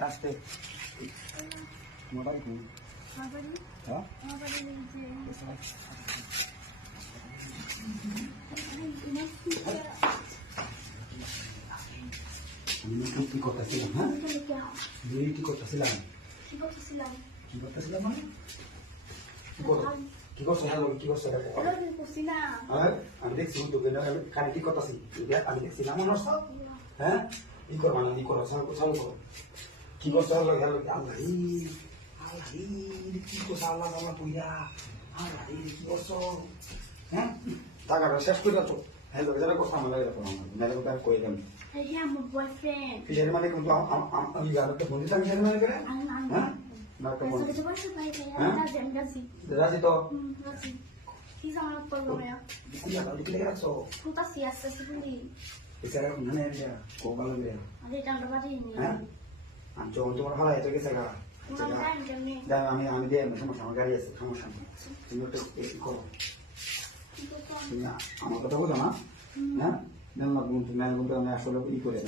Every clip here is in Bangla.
আসতে মোবাইল ফোন হ্যাঁ আমি কি করতেছিলাম হ্যাঁ কি করতেছিলাম মানে কি করছো কি করছো আমি দেখছি তোকে খালি কি করতেছি আমি দেখছি না মনে হচ্ছে হ্যাঁ ই কর মানে ই করো চালু করো কি করছো আল্লাহ আল্লাহ কি করছো আল্লাহ আল্লাহ তুইয়া আল্লাহ কি করছো হ্যাঁ টাকাটা শেষ করে যাচ্ছ হ্যাঁ যারা কথা আমার লাগে মেলে কথা কই দেন ফিশারি মানে কিন্তু আমি গাড়িতে বন্ধু থাকি ফিশারি মানে করে হ্যাঁ না তো বন্ধু রাজি তো কুয়া তাহলে কি লেগে রাখছো এছাড়া মানে কোবাল হবে হ্যাঁ আমি যখন তোমার ভালো এত গেছে গা আমি দিয়ে সমস্যা আমার গাড়ি আছে সমস্যা নেই তুমি একটু করো তুমি আমার কথা বলো না হ্যাঁ মেলা গুনতে আমি আসলে ই করে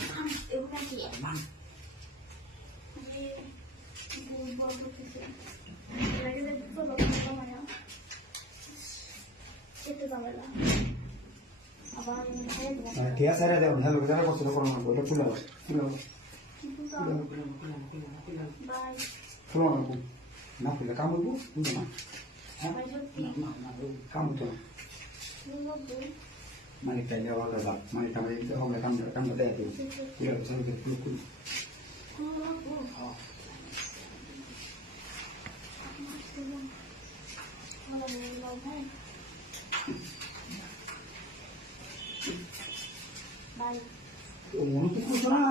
ঠিক আছে রে দেবো হ্যালো যারা করছিল করো না বলে ফুল না ফুলে কাম হইব বুঝো না হ্যাঁ কাম হতো না মালিকটা দেওয়া দাদা মালিকটা আমাদের দিতে হবে কামটা দেয় ঠিক আছে ফুল ফুল মনে তো করছো না